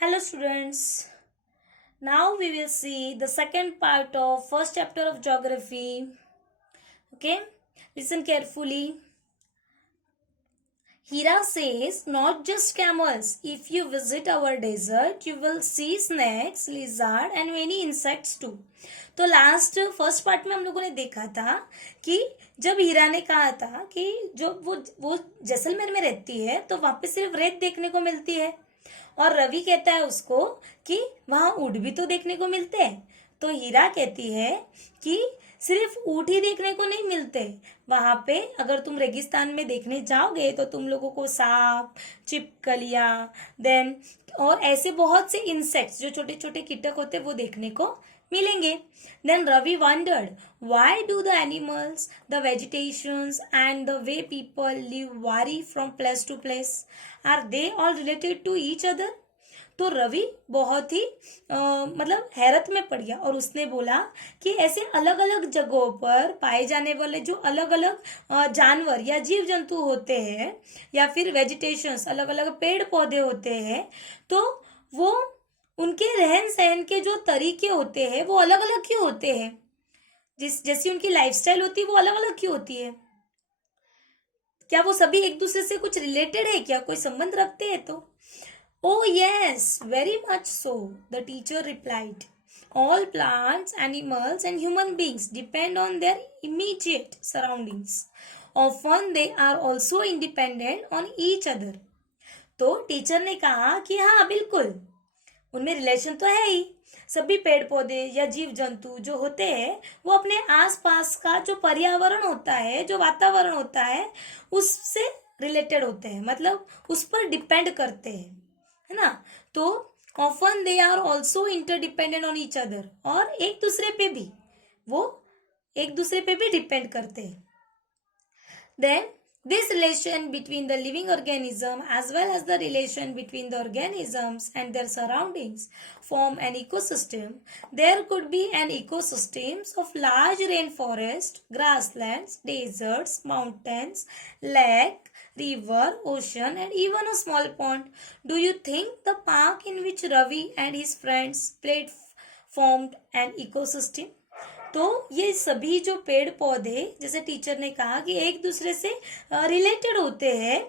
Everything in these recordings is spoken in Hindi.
Hello students. Now we will see the second part of first chapter of geography. Okay? Listen carefully. Hira says, not just camels. If you visit our desert, you will see snakes, lizard and many insects too. तो लास्ट फर्स्ट पार्ट में हम लोगों ने देखा था कि जब हीरा ने कहा था कि जो वो जैसलमेर में रहती है तो वहां पे सिर्फ रेत देखने को मिलती है और रवि कहता है उसको कि वहां ऊंट भी तो देखने को मिलते हैं। तो हीरा कहती है कि सिर्फ ऊंट ही देखने को नहीं मिलते, वहां पे अगर तुम रेगिस्तान में देखने जाओगे तो तुम लोगों को सांप, छिपकलियां, देन और ऐसे बहुत से इंसेक्ट्स जो छोटे छोटे कीटक होते वो देखने को मिलेंगे. Then Ravi wondered, why do the animals, the vegetations and the way people live vary from place to place? Are they all related to each other? तो रवि बहुत ही मतलब हैरत में पड़ गया और उसने बोला कि ऐसे अलग अलग जगहों पर पाए जाने वाले जो अलग अलग जानवर या जीव जंतु होते हैं या फिर वेजिटेशंस अलग अलग पेड़ पौधे होते हैं तो वो उनके रहन सहन के जो तरीके होते हैं वो अलग अलग क्यों होते हैं, जैसी उनकी लाइफस्टाइल होती है वो अलग अलग क्यों होती है. क्या वो सभी एक दूसरे से कुछ रिलेटेड है, क्या कोई संबंध रखते हैं? तो Oh yes, very much so, the teacher replied. All plants, animals and human beings depend on their immediate surroundings. Often they are also independent on each other. तो टीचर ने कहा कि हाँ बिल्कुल उनमें रिलेशन तो है ही. सभी पेड़ पौधे या जीव जंतु जो होते हैं वो अपने आसपास का जो पर्यावरण होता है, जो वातावरण होता है उससे रिलेटेड होते हैं, मतलब उस पर डिपेंड करते हैं, है ना. तो often they are also interdependent on each other, और एक दूसरे पे भी वो एक दूसरे पे भी डिपेंड करते हैं. Then this relation between the living organism as well as the relation between the organisms and their surroundings form an ecosystem. There could be an ecosystems of large rainforest, grasslands, deserts, mountains, lake, river, ocean and even a small pond. Do you think the park in which Ravi and his friends played formed an ecosystem? तो ये सभी जो पेड़ पौधे जैसे टीचर ने कहा कि एक दूसरे से रिलेटेड होते हैं,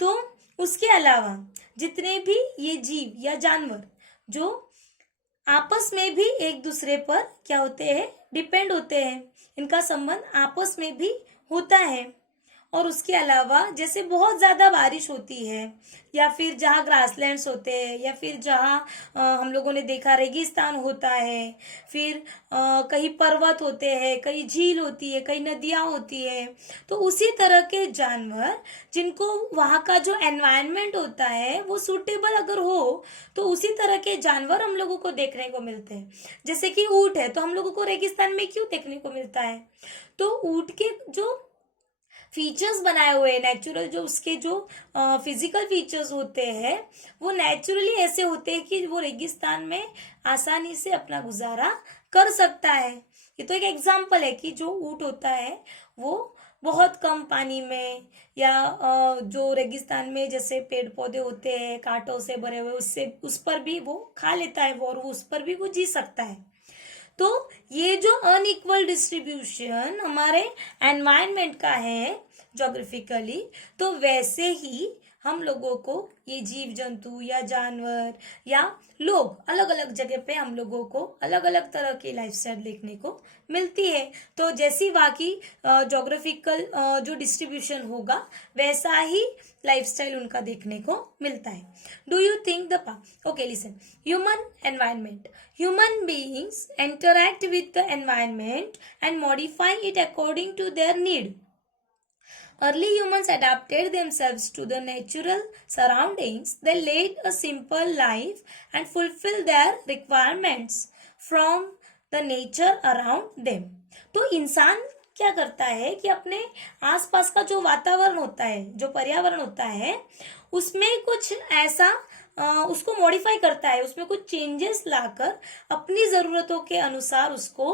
तो उसके अलावा जितने भी ये जीव या जानवर जो आपस में भी एक दूसरे पर क्या होते हैं, डिपेंड होते हैं, इनका संबंध आपस में भी होता है. और उसके अलावा जैसे बहुत ज़्यादा बारिश होती है या फिर जहाँ ग्रासलैंड्स होते हैं या फिर जहाँ हम लोगों ने देखा रेगिस्तान होता है, फिर कहीं पर्वत होते हैं, कहीं झील होती है, कहीं नदियाँ होती है, तो उसी तरह के जानवर जिनको वहाँ का जो एनवायरनमेंट होता है वो सूटेबल अगर हो तो उसी तरह के जानवर हम लोगों को देखने को मिलते हैं. जैसे कि ऊँट है तो हम लोगों को रेगिस्तान में क्यों देखने को मिलता है? तो ऊँट के जो फीचर्स बनाए हुए हैं नेचुरल, जो उसके जो फिजिकल फीचर्स होते हैं वो नेचुरली ऐसे होते हैं कि वो रेगिस्तान में आसानी से अपना गुजारा कर सकता है. ये तो एक एग्जाम्पल है कि जो ऊंट होता है वो बहुत कम पानी में या जो रेगिस्तान में जैसे पेड़ पौधे होते हैं कांटों से भरे हुए उससे उस पर भी वो खा लेता है वो, और उस पर भी वो जी सकता है. तो ये जो अनइक्वल डिस्ट्रीब्यूशन हमारे एनवायरनमेंट का है जोग्राफिकली, तो वैसे ही हम लोगों को ये जीव जंतु या जानवर या लोग अलग अलग जगह पे हम लोगों को अलग अलग तरह की लाइफस्टाइल देखने को मिलती है. तो जैसी बाकी जोग्राफिकल जो डिस्ट्रीब्यूशन होगा वैसा ही लाइफस्टाइल उनका देखने को मिलता है. Do you think the park, okay listen, human environment, human beings interact with the environment and modify it according to their need. Early humans adapted themselves to the natural surroundings. They led a simple life and fulfilled their requirements from the nature around them. तो इंसान क्या करता है कि अपने आसपास का जो वातावरण होता है, जो पर्यावरण होता है, उसमें कुछ ऐसा उसको मॉडिफाई करता है, उसमें कुछ चेंजेस लाकर अपनी जरूरतों के अनुसार उसको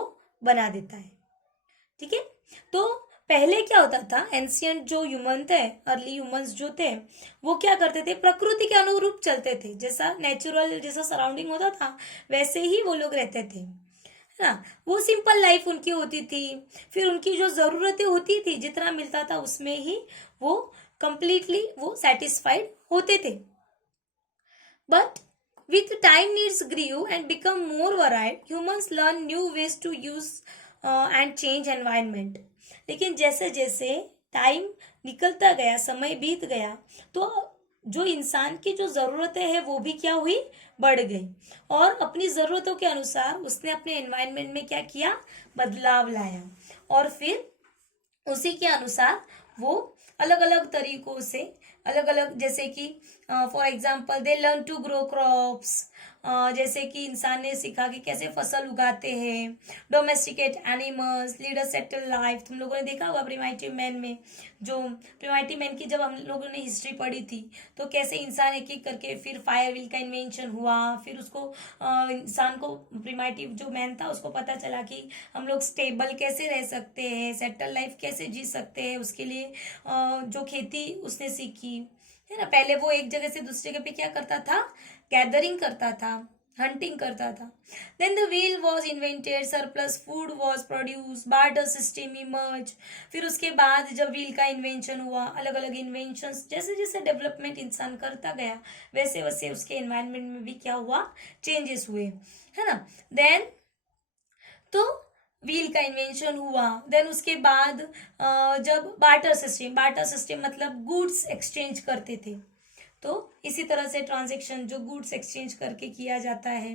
बना देता है. ठीक है. तो पहले क्या होता था, एंशियंट जो ह्यूमन थे, अर्ली ह्यूमंस जो थे, वो क्या करते थे, प्रकृति के अनुरूप चलते थे, जैसा नेचुरल जैसा सराउंडिंग होता था वैसे ही वो लोग रहते थे, है ना। वो सिंपल लाइफ उनकी होती थी, फिर उनकी जो जरूरतें होती थी जितना मिलता था उसमें ही वो कंप्लीटली वो सेटिस्फाइड होते थे। But with time needs grew and become more varied, humans learn new ways to use and change environment. लेकिन जैसे जैसे टाइम निकलता गया, समय बीत गया, तो जो इंसान की जो जरूरतें हैं वो भी क्या हुई, बढ़ गई, और अपनी जरूरतों के अनुसार उसने अपने एनवायरनमेंट में क्या किया, बदलाव लाया, और फिर उसी के अनुसार वो अलग अलग तरीकों से, अलग अलग, जैसे कि for example they learn to grow crops, जैसे कि इंसान ने सीखा कि कैसे फसल उगाते हैं, domesticate animals, lead a settle life. तुम लोगों ने देखा होगा प्रिमाइटिव मैन में, जो प्रिमाइटिव मैन की जब हम लोगों ने हिस्ट्री पढ़ी थी, तो कैसे इंसान एक एक करके, फिर फायर व्हील का इन्वेंशन हुआ, फिर उसको इंसान को, प्रिमाइटिव जो मैन था उसको पता चला कि हम लोग स्टेबल कैसे रह सकते हैं, सेटल लाइफ कैसे जी सकते हैं, उसके लिए जो खेती उसने सीखी, है ना। पहले वो एक जगह से दूसरी जगह पे क्या करता था, गैदरिंग करता था, हंटिंग करता था। Then the wheel was invented, surplus food was produce, barter system emerge. फिर उसके बाद जब व्हील का इन्वेंशन हुआ, अलग अलग इन्वेंशन, जैसे जैसे डेवलपमेंट इंसान करता गया वैसे वैसे उसके एनवायरनमेंट में भी क्या हुआ, चेंजेस हुए, है ना। देन तो व्हील का इन्वेंशन हुआ, देन उसके बाद जब बार्टर सिस्टम मतलब गुड्स एक्सचेंज करते थे, तो इसी तरह से ट्रांजेक्शन जो गुड्स एक्सचेंज करके किया जाता है,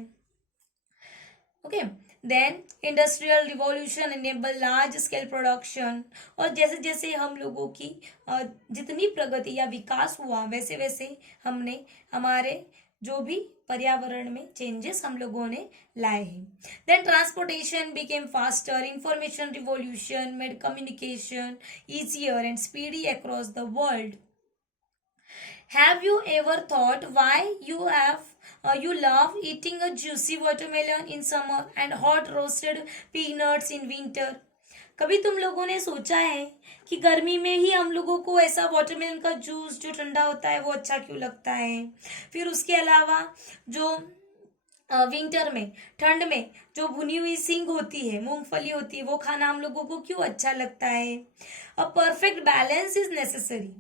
okay. Then industrial revolution enable large scale production, और जैसे जैसे हम लोगों की जितनी प्रगति या विकास हुआ वैसे वैसे हमने हमारे जो भी पर्यावरण में चेंजेस हम लोगों ने लाए हैं। Then transportation became faster, information revolution made communication easier and speedy across the world. Have you ever thought why you love eating a juicy watermelon in summer and hot roasted peanuts in winter? कभी तुम लोगों ने सोचा है कि गर्मी में ही हम लोगों को ऐसा वाटरमेलन का जूस जो ठंडा होता है वो अच्छा क्यों लगता है? फिर उसके अलावा जो विंटर में, ठंड में जो भुनी हुई सिंग होती है, मूंगफली होती है, वो खाना हम लोगों को क्यों अच्छा लगता है? A perfect balance is necessary.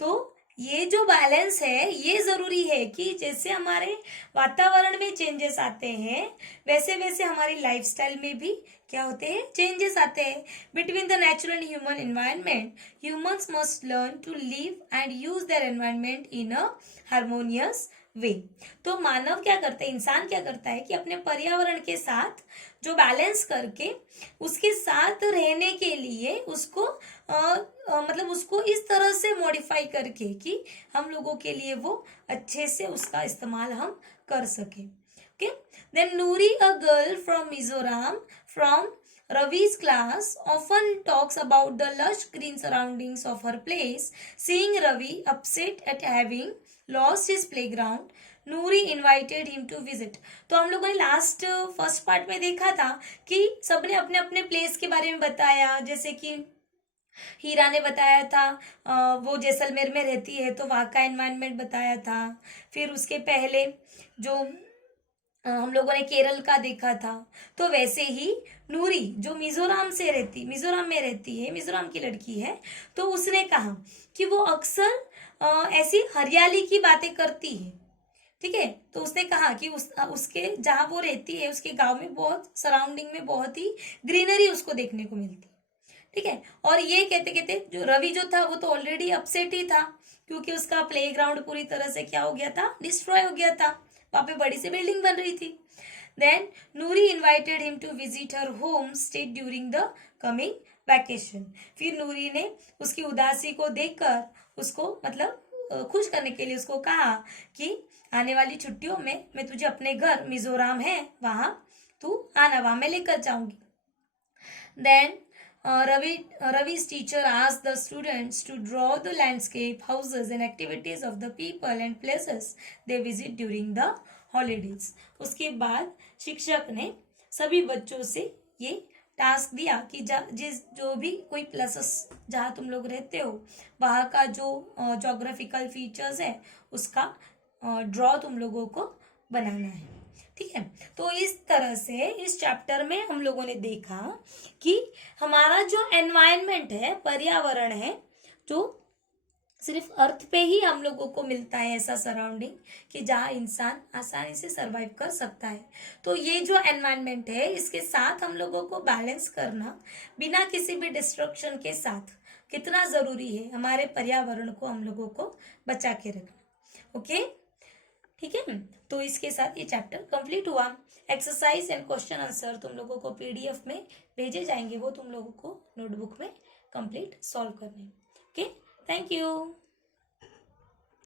तो ये जो बैलेंस है ये जरूरी है कि जैसे हमारे वातावरण में चेंजेस आते हैं वैसे वैसे हमारी लाइफस्टाइल में भी क्या होते हैं, चेंजेस आते हैं। Between the natural and human environment humans must learn to live and use their environment in a harmonious way. तो मानव क्या करता है, इंसान क्या करता है कि अपने पर्यावरण के साथ जो बैलेंस करके उसके साथ रहने के लिए उसको मतलब उसको इस तरह से मॉडिफाई करके कि हम लोगों के लिए वो अच्छे से उसका इस्तेमाल हम कर सके, okay. Then Noori, a girl from Mizoram from Ravi's class, often talks about the lush green surroundings of her place. Seeing Ravi upset at having lost his playground, Noori invited him to visit. तो हम लोगों ने लास्ट फर्स्ट पार्ट में देखा था कि सबने अपने अपने प्लेस के बारे में बताया, जैसे कि हीरा ने बताया था वो जैसलमेर में रहती है तो वहाँ का एनवायरनमेंट बताया था। फिर उसके पहले जो हम लोगों ने केरल का देखा था। तो वैसे ही नूरी जो मिजोरम में रहती है, मिजोरम की लड़की है, तो उसने कहा कि वो अक्सर ऐसी हरियाली की बातें करती है, ठीक है। तो उसने कहा कि उसके जहां वो रहती है उसके गांव में बहुत सराउंडिंग में बहुत ही ग्रीनरी उसको देखने को मिलती, ठीक है। और ये कहते कहते जो रवि जो था वो तो ऑलरेडी अपसेट ही था क्योंकि उसका प्लेग्राउंड पूरी तरह से क्या हो गया था, डिस्ट्रॉय हो गया था, वहां पे बड़ी सी बिल्डिंग बन रही थी। Then Noori invited him to visit her home stay during the coming vacation. फिर नूरी ने उसकी उदासी को देखकर उसको मतलब खुश करने के लिए उसको कहा कि आने वाली छुट्टियों में मैं तुझे अपने घर मिजोरम है वहां तू आना, वहां मैं लेकर जाऊंगी। Then Ravi's teacher asked the students to draw the landscape, houses and activities of the people and places they visit during the holidays. उसके बाद शिक्षक ने सभी बच्चों से ये टास्क दिया कि जो भी कोई प्लेसेस जहाँ तुम लोग रहते हो वहाँ का जो जोग्राफिकल फीचर्स है उसका ड्रॉ तुम लोगों को बनाना है। ठीक है, तो इस तरह से इस चैप्टर में हम लोगों ने देखा कि हमारा जो एनवायरनमेंट है, पर्यावरण है, जो सिर्फ अर्थ पे ही हम लोगों को मिलता है ऐसा सराउंडिंग कि जहाँ इंसान आसानी से सरवाइव कर सकता है। तो ये जो एनवायरनमेंट है इसके साथ हम लोगों को बैलेंस करना बिना किसी भी डिस्ट्रक्शन के साथ कितना जरूरी है, हमारे पर्यावरण को हम लोगों को बचा के रखना। ओके, ठीक है, तो इसके साथ ये चैप्टर कंप्लीट हुआ। एक्सरसाइज एंड क्वेश्चन आंसर तुम लोगों को पीडीएफ में भेजे जाएंगे, वो तुम लोगों को नोटबुक में कंप्लीट सॉल्व करने। Okay, thank you.